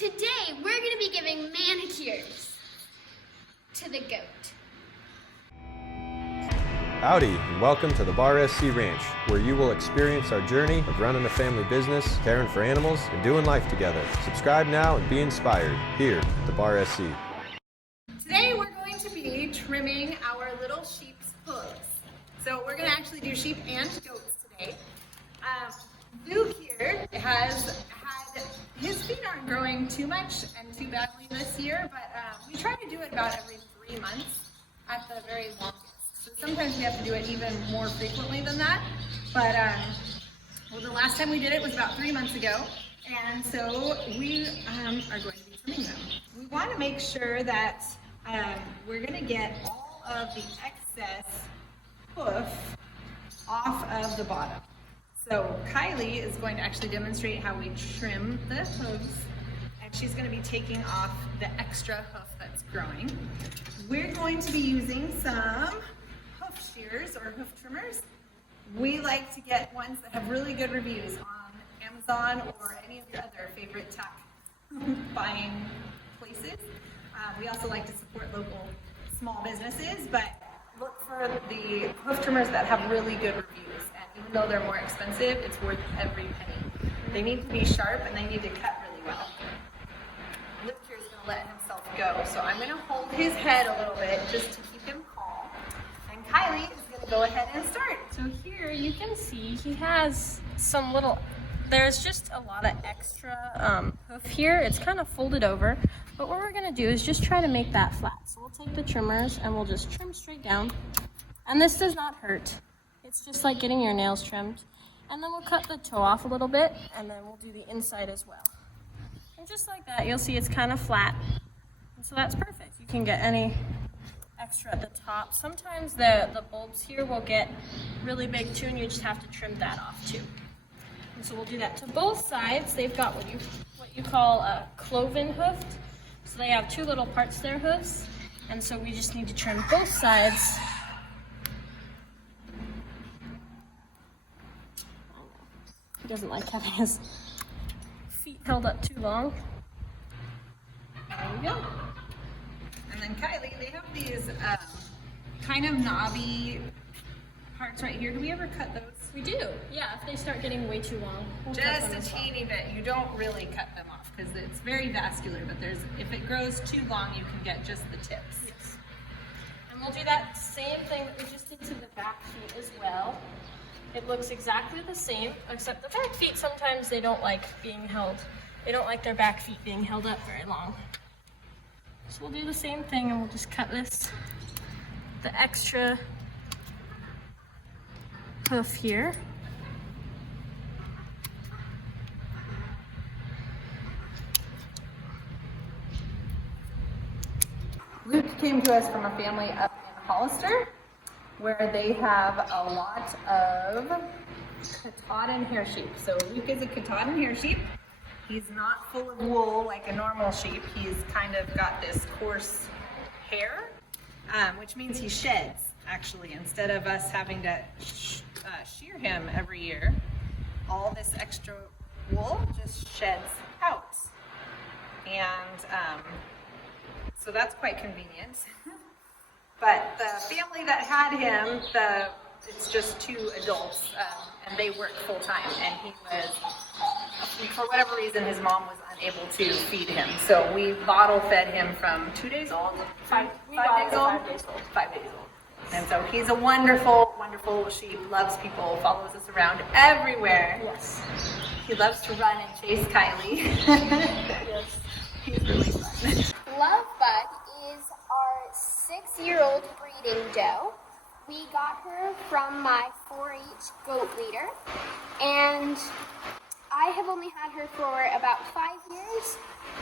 Today, we're going to be giving manicures to the goat. Howdy, and welcome to the Bar SC Ranch, where you will experience our journey of running a family business, caring for animals, and doing life together. Subscribe now and be inspired here at the Bar SC. Today we're going to be trimming our little sheep's hooves. So we're going to actually do sheep and goats today. Luke here has had, his feet aren't growing too much and too badly this year, but we try to do it about every 3 months at the very longest. So sometimes we have to do it even more frequently than that. But well, the last time we did it was about 3 months ago, and so we are going to be trimming them. We want to make sure that we're going to get all of the excess hoof off of the bottom. So Kylie is going to actually demonstrate how we trim the hooves, and she's going to be taking off the extra hoof that's growing. We're going to be using some hoof shears or hoof trimmers. We like to get ones that have really good reviews on Amazon or any of your other favorite tech buying places. We also like to support local small businesses, but look for the hoof trimmers that have really good reviews. And even though they're more expensive, it's worth every penny. They need to be sharp and they need to cut really well. Luke here is going to let himself go, so I'm going to hold his head a little bit just to keep him calm. And Kylie is going to go ahead and start. So here you can see he has some little, there's just a lot of extra hoof here. It's kind of folded over, but what we're going to do is just try to make that flat. So we'll take the trimmers and we'll just trim straight down. And this does not hurt. It's just like getting your nails trimmed. And then we'll cut the toe off a little bit, and then we'll do the inside as well. And just like that, you'll see it's kind of flat. And so that's perfect. You can get any extra at the top. Sometimes the bulbs here will get really big too, and you just have to trim that off too. And so we'll do that to both sides. They've got what you call a cloven hoof. So they have two little parts to their hooves, and so we just need to trim both sides. He doesn't like having his feet held up too long. There we go. And then Kylie, they have these kind of knobby parts right here. Do we ever cut those? We do, yeah, if they start getting way too long. We'll cut Just them a as well. teeny bit. You don't really cut them off because it's very vascular, but if it grows too long, you can get just the tips. Yes. And we'll do that same thing that we just did to the back feet as well. It looks exactly the same, except the back feet, sometimes they don't like being held. They don't like their back feet being held up very long. So we'll do the same thing, and we'll just cut the extra hoof here. Luke came to us from a family up in Hollister, where they have a lot of Katahdin hair sheep. So Luke is a Katahdin hair sheep. He's not full of wool like a normal sheep. He's kind of got this coarse hair, which means he sheds, actually. Instead of us having to shear him every year, all this extra wool just sheds out. And so that's quite convenient. But the family that had him, it's just 2 adults, and they work full time. And he was, for whatever reason, his mom was unable to feed him. So we bottle fed him from 2 days old, 5 days old. And so he's a wonderful, wonderful sheep. Loves people, follows us around everywhere. Yes. He loves to run and chase Kylie. Yes. He's really fun. Lovebug is our 6-year-old breeding doe. We got her from my 4-H goat leader, and I have only had her for about 5 years,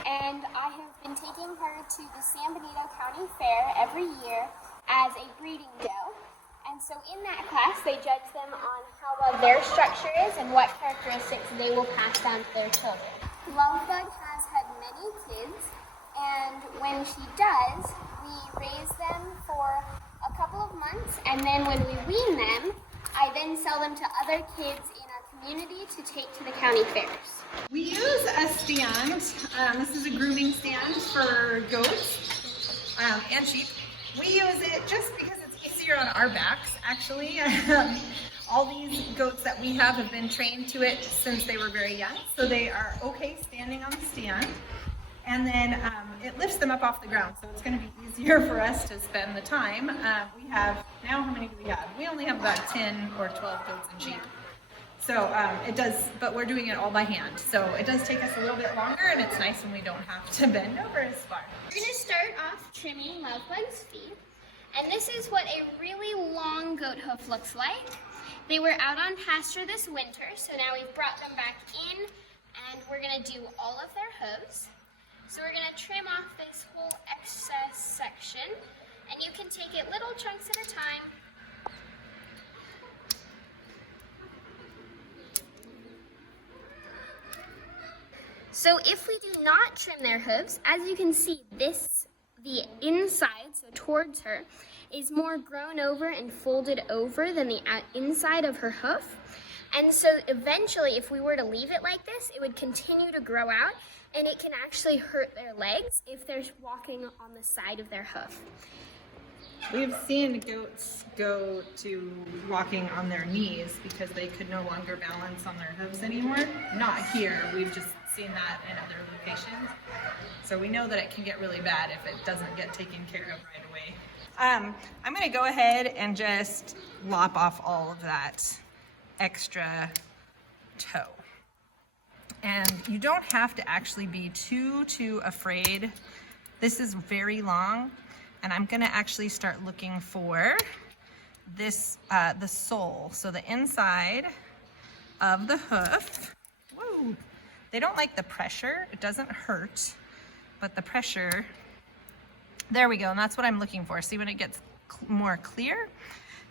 and I have been taking her to the San Benito County Fair every year as a breeding doe. And so in that class, they judge them on how well their structure is and what characteristics they will pass down to their children. Lovebug has had many kids, and when she does, we raise them for a couple of months, and then when we wean them, I then sell them to other kids in our community to take to the county fairs. We use a stand. This is a grooming stand for goats and sheep. We use it just because it's easier on our backs, actually. All these goats that we have been trained to it since they were very young, so they are okay standing on the stand. And then it lifts them up off the ground, so it's going to be easier for us to spend the time. We have, now how many do we have? We only have about 10 or 12 goats and sheep. So it does, but we're doing it all by hand. So it does take us a little bit longer, and it's nice when we don't have to bend over as far. We're going to start off trimming Loved One's feet. And this is what a really long goat hoof looks like. They were out on pasture this winter, so now we've brought them back in, and we're going to do all of their hooves. So we're going to trim off this whole excess section, and you can take it little chunks at a time. So if we do not trim their hooves, as you can see, the inside, so towards her, is more grown over and folded over than the inside of her hoof. And so eventually, if we were to leave it like this, it would continue to grow out, and it can actually hurt their legs if they're walking on the side of their hoof. We've seen goats go to walking on their knees because they could no longer balance on their hooves anymore. Not here, we've just seen that in other locations. So we know that it can get really bad if it doesn't get taken care of right away. I'm going to go ahead and just lop off all of that extra toe. And you don't have to actually be too afraid. This is very long, and I'm going to actually start looking for this, the sole. So the inside of the hoof. Whoa. They don't like the pressure. It doesn't hurt, but the pressure, there we go, and that's what I'm looking for. See when it gets more clear?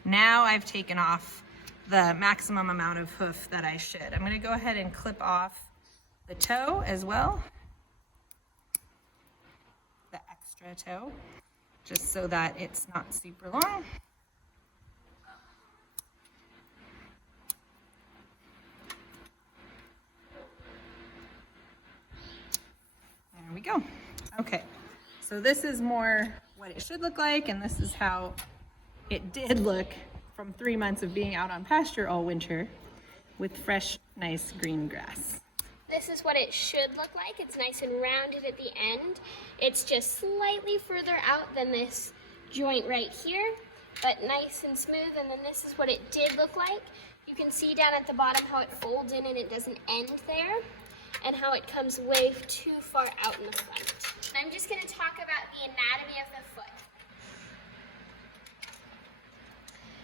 Now I've taken off the maximum amount of hoof that I should. I'm gonna go ahead and clip off the toe as well, the extra toe, just so that it's not super long. There we go. Okay, so this is more what it should look like, and this is how it did look from 3 months of being out on pasture all winter with fresh, nice green grass. This is what it should look like. It's nice and rounded at the end. It's just slightly further out than this joint right here, but nice and smooth. And then this is what it did look like. You can see down at the bottom how it folds in and it doesn't end there, and how it comes way too far out in the front. I'm just going to talk about the anatomy of the foot.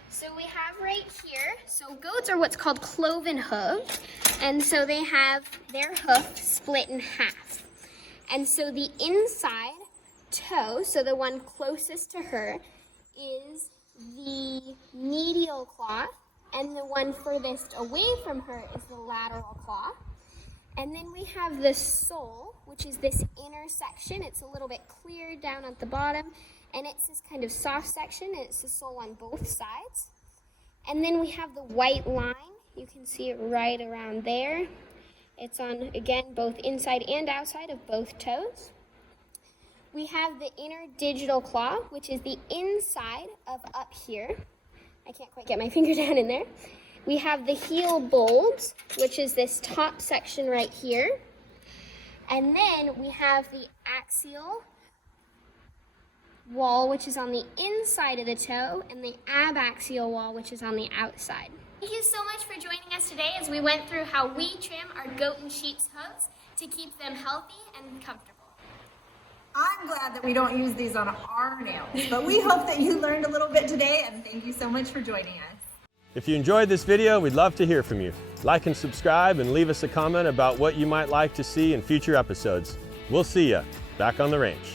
So we have right here, so goats are what's called cloven hooves, and so they have their hoof split in half. And so the inside toe, so the one closest to her, is the medial claw, and the one furthest away from her is the lateral claw. And then we have the sole, which is this inner section. It's a little bit clear down at the bottom, and it's this kind of soft section, and it's the sole on both sides. And then we have the white line. You can see it right around there. It's on, again, both inside and outside of both toes. We have the inner digital claw, which is the inside of up here. I can't quite get my finger down in there. We have the heel bulbs, which is this top section right here. And then we have the axial wall, which is on the inside of the toe, and the abaxial wall, which is on the outside. Thank you so much for joining us today as we went through how we trim our goat and sheep's hooves to keep them healthy and comfortable. I'm glad that we don't use these on our nails, but we hope that you learned a little bit today, and thank you so much for joining us. If you enjoyed this video, we'd love to hear from you. Like and subscribe, and leave us a comment about what you might like to see in future episodes. We'll see you back on the ranch.